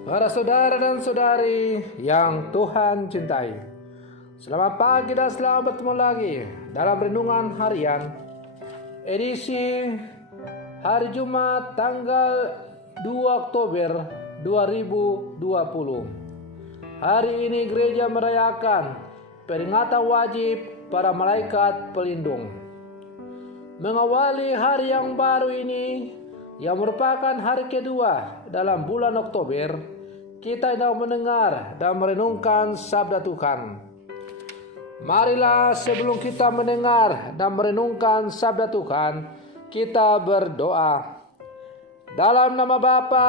Para saudara dan saudari yang Tuhan cintai, selamat pagi dan selamat bertemu lagi dalam renungan harian edisi hari Jumat tanggal 2 Oktober 2020. Hari ini gereja merayakan peringatan wajib para malaikat pelindung. Mengawali hari yang baru ini, yang merupakan hari kedua dalam bulan Oktober, kita hendak mendengar dan merenungkan sabda Tuhan. Marilah sebelum kita mendengar dan merenungkan sabda Tuhan, kita berdoa. Dalam nama Bapa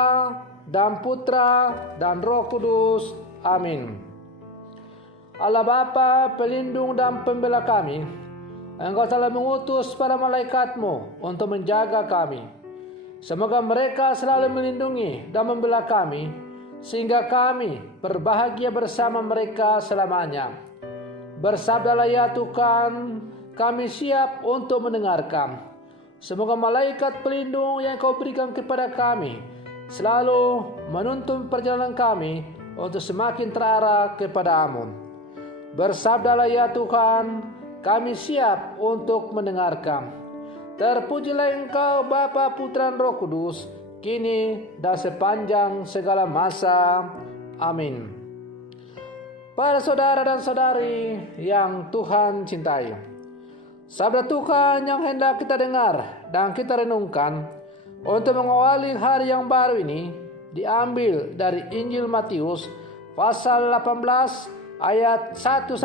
dan Putra dan Roh Kudus. Amin. Allah Bapa, pelindung dan pembela kami, Engkau telah mengutus para malaikat-Mu untuk menjaga kami. Semoga mereka selalu melindungi dan membela kami, sehingga kami berbahagia bersama mereka selamanya. Bersabdalah ya Tuhan, kami siap untuk mendengarkan. Semoga malaikat pelindung yang Kau berikan kepada kami selalu menuntun perjalanan kami untuk semakin terarah kepada-Mu. Bersabdalah ya Tuhan, kami siap untuk mendengarkan. Terpujilah Engkau Bapa, Putra, dan Roh Kudus, kini dan sepanjang segala masa. Amin. Para saudara dan saudari yang Tuhan cintai, sabda Tuhan yang hendak kita dengar dan kita renungkan untuk mengawali hari yang baru ini diambil dari Injil Matius pasal 18 ayat 1-5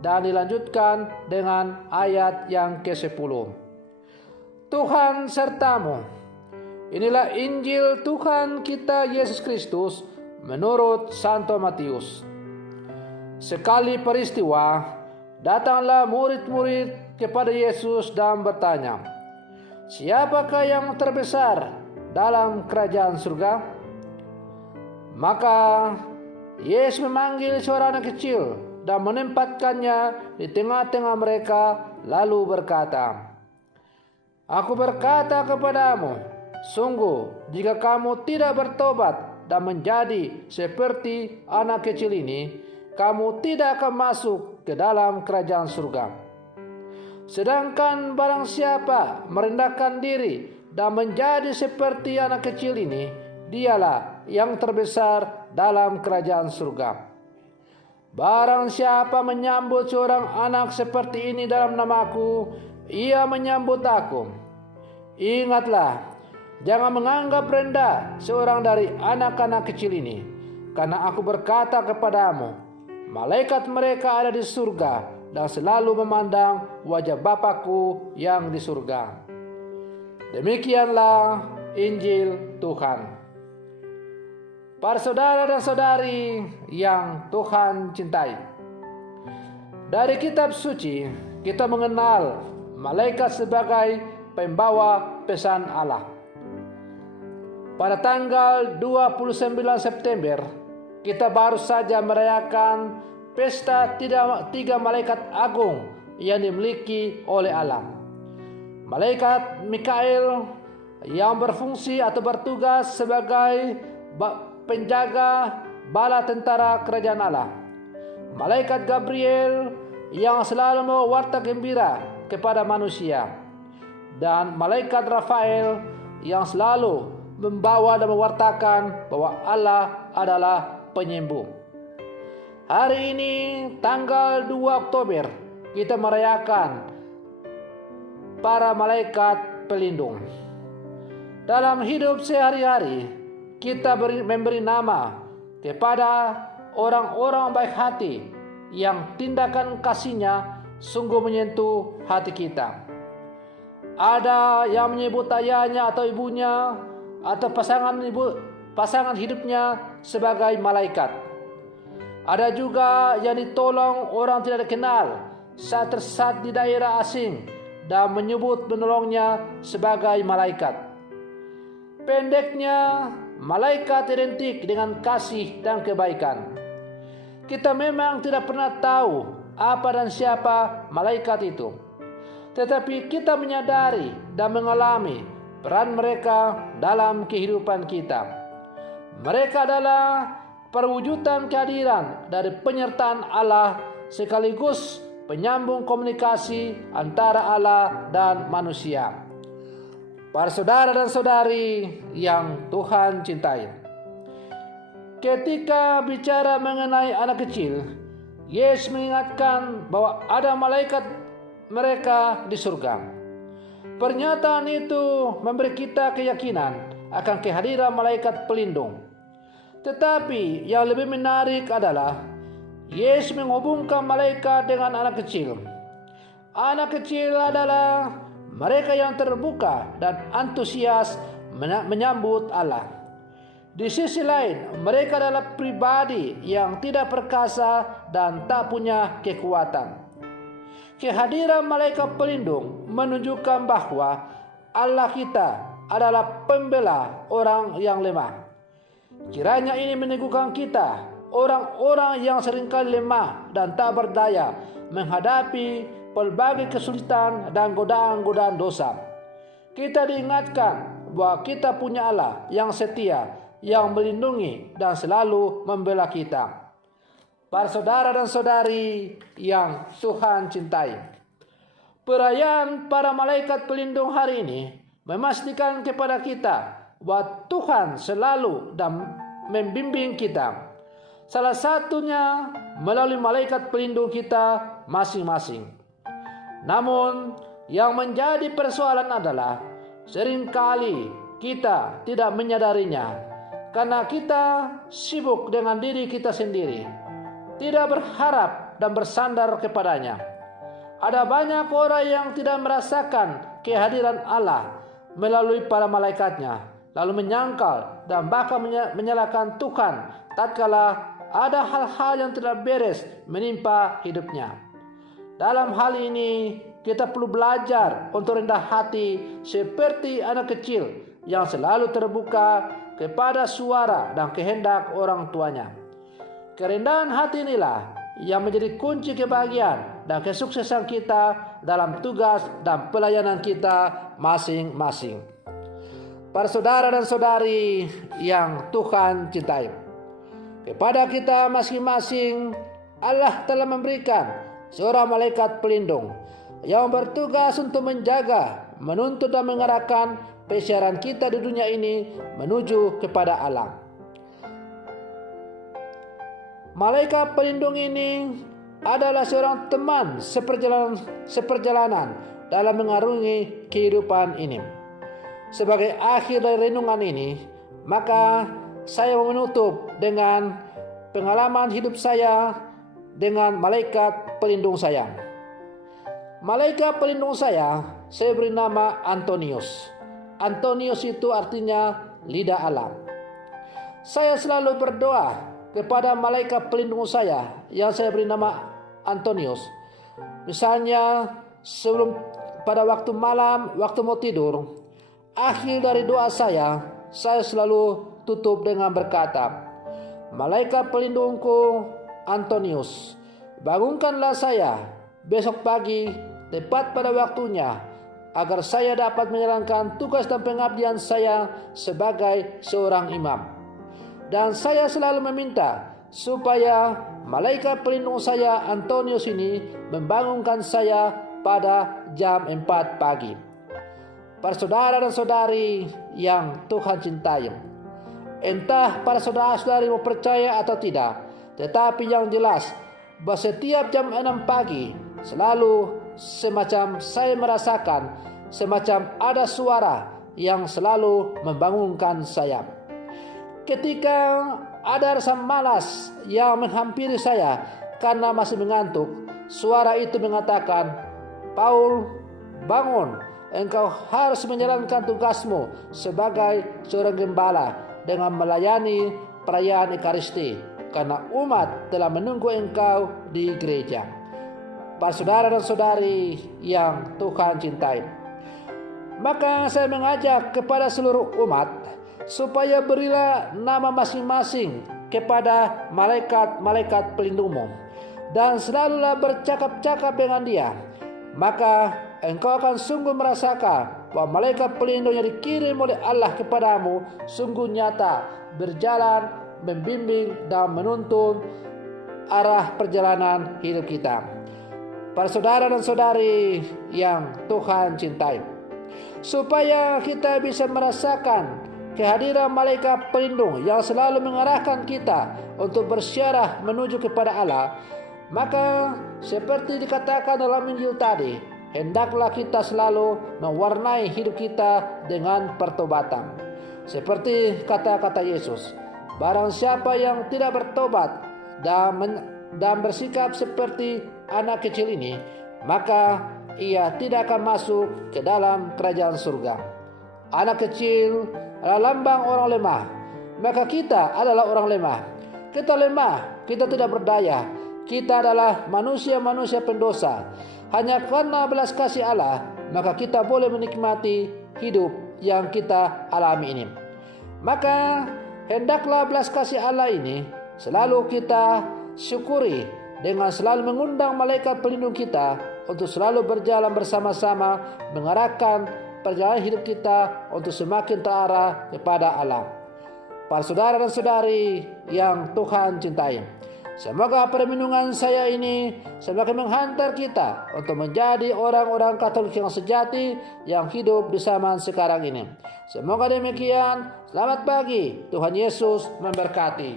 dan dilanjutkan dengan ayat yang ke-10. Tuhan sertamu. Inilah Injil Tuhan kita Yesus Kristus menurut Santo Matius. Sekali peristiwa, datanglah murid-murid kepada Yesus dan bertanya, "Siapakah yang terbesar dalam kerajaan surga?" Maka Yesus memanggil seorang anak kecil dan menempatkannya di tengah-tengah mereka, lalu berkata, "Aku berkata kepadamu, sungguh jika kamu tidak bertobat dan menjadi seperti anak kecil ini, kamu tidak akan masuk ke dalam kerajaan surga. Sedangkan barang siapa merendahkan diri dan menjadi seperti anak kecil ini, dialah yang terbesar dalam kerajaan surga. Barang siapa menyambut seorang anak seperti ini dalam namaku, ia menyambut aku. Ingatlah, jangan menganggap rendah seorang dari anak-anak kecil ini, karena aku berkata kepadamu, malaikat mereka ada di surga dan selalu memandang wajah Bapakku yang di surga." Demikianlah Injil Tuhan. Para saudara dan saudari yang Tuhan cintai, dari kitab suci kita mengenal malaikat sebagai pembawa pesan Allah. Pada tanggal 29 September, kita baru saja merayakan pesta tiga malaikat agung yang dimiliki oleh Allah. Malaikat Mikael yang berfungsi atau bertugas sebagai penjaga bala tentara kerajaan Allah. Malaikat Gabriel yang selalu membawa warta gembira kepada manusia. Dan malaikat Rafael yang selalu membawa dan mewartakan bahwa Allah adalah penyembuh. Hari ini tanggal 2 Oktober kita merayakan para malaikat pelindung. Dalam hidup sehari-hari kita memberi nama kepada orang-orang baik hati yang tindakan kasihnya sungguh menyentuh hati kita. Ada yang menyebut ayahnya atau ibunya atau pasangan hidupnya sebagai malaikat. Ada juga yang ditolong orang tidak dikenal saat tersesat di daerah asing dan menyebut penolongnya sebagai malaikat. Pendeknya, malaikat identik dengan kasih dan kebaikan. Kita memang tidak pernah tahu apa dan siapa malaikat itu, tetapi kita menyadari dan mengalami peran mereka dalam kehidupan kita. Mereka adalah perwujudan kehadiran dari penyertaan Allah sekaligus penyambung komunikasi antara Allah dan manusia. Para saudara dan saudari yang Tuhan cintai, ketika bicara mengenai anak kecil, Yesus mengingatkan bahwa ada malaikat mereka di surga. Pernyataan itu memberi kita keyakinan akan kehadiran malaikat pelindung. Tetapi yang lebih menarik adalah Yesus menghubungkan malaikat dengan anak kecil. Anak kecil adalah mereka yang terbuka dan antusias menyambut Allah. Di sisi lain, mereka adalah pribadi yang tidak perkasa dan tak punya kekuatan. Kehadiran malaikat pelindung menunjukkan bahwa Allah kita adalah pembela orang yang lemah. Kiranya ini meneguhkan kita, orang-orang yang seringkali lemah dan tak berdaya menghadapi pelbagai kesulitan dan godaan-godaan dosa. Kita diingatkan bahwa kita punya Allah yang setia, yang melindungi dan selalu membela kita. Para saudara dan saudari yang Tuhan cintai, perayaan para malaikat pelindung hari ini memastikan kepada kita bahwa Tuhan selalu dan membimbing kita. Salah satunya melalui malaikat pelindung kita masing-masing. Namun yang menjadi persoalan adalah seringkali kita tidak menyadarinya karena kita sibuk dengan diri kita sendiri, tidak berharap dan bersandar kepadanya. Ada banyak orang yang tidak merasakan kehadiran Allah melalui para malaikatnya, lalu menyangkal dan bahkan menyalahkan Tuhan tatkala ada hal-hal yang tidak beres menimpa hidupnya. Dalam hal ini kita perlu belajar untuk rendah hati seperti anak kecil yang selalu terbuka kepada suara dan kehendak orang tuanya. Kerendahan hati inilah yang menjadi kunci kebahagiaan dan kesuksesan kita dalam tugas dan pelayanan kita masing-masing. Para saudara dan saudari yang Tuhan cintai, kepada kita masing-masing Allah telah memberikan seorang malaikat pelindung yang bertugas untuk menjaga, menuntut dan mengarahkan perjalanan kita di dunia ini menuju kepada Allah. Malaikat pelindung ini adalah seorang teman seperjalanan dalam mengarungi kehidupan ini. Sebagai akhir dari renungan ini, maka saya menutup dengan pengalaman hidup saya dengan malaikat pelindung saya. Malaikat pelindung saya beri nama Antonius. Antonius itu artinya lidah Allah. Saya selalu berdoa kepada malaikat pelindung saya yang saya beri nama Antonius. Misalnya sebelum pada waktu malam, waktu mau tidur, akhir dari doa saya selalu tutup dengan berkata, malaikat pelindungku Antonius, bangunkanlah saya besok pagi tepat pada waktunya, agar saya dapat menjalankan tugas dan pengabdian saya sebagai seorang imam. Dan saya selalu meminta supaya malaikat pelindung saya Antonius ini membangunkan saya pada jam 4 pagi. Para saudara dan saudari yang Tuhan cintai, entah para saudara-saudari mau percaya atau tidak, tetapi yang jelas bahwa setiap jam 6 pagi selalu semacam saya merasakan semacam ada suara yang selalu membangunkan saya. Ketika ada rasa malas yang menghampiri saya karena masih mengantuk, suara itu mengatakan, Paul, bangun, engkau harus menjalankan tugasmu sebagai seorang gembala dengan melayani perayaan Ekaristi, karena umat telah menunggu engkau di gereja. Para saudara dan saudari yang Tuhan cintai, maka saya mengajak kepada seluruh umat supaya berilah nama masing-masing kepada malaikat-malaikat pelindungmu dan selalulah bercakap-cakap dengan dia. Maka engkau akan sungguh merasakan bahwa malaikat pelindung yang dikirim oleh Allah kepadamu sungguh nyata, berjalan, membimbing, dan menuntun arah perjalanan hidup kita. Para saudara dan saudari yang Tuhan cintai, supaya kita bisa merasakan kehadiran malaikat pelindung yang selalu mengarahkan kita untuk bersiarah menuju kepada Allah, maka seperti dikatakan dalam Injil tadi, hendaklah kita selalu mewarnai hidup kita dengan pertobatan. Seperti kata-kata Yesus, barang siapa yang tidak bertobat dan bersikap seperti anak kecil ini, maka ia tidak akan masuk ke dalam kerajaan surga. Anak kecil adalah lambang orang lemah, maka kita adalah orang lemah. Kita lemah, kita tidak berdaya. Kita adalah manusia-manusia pendosa. Hanya karena belas kasih Allah, maka kita boleh menikmati hidup yang kita alami ini. Maka hendaklah belas kasih Allah ini selalu kita syukuri dengan selalu mengundang malaikat pelindung kita untuk selalu berjalan bersama-sama, mengarahkan perjalanan hidup kita untuk semakin terarah kepada Allah. Para saudara dan saudari yang Tuhan cintai, semoga permenungan saya ini semakin menghantar kita untuk menjadi orang-orang Katolik yang sejati yang hidup di zaman sekarang ini. Semoga demikian. Selamat pagi. Tuhan Yesus memberkati.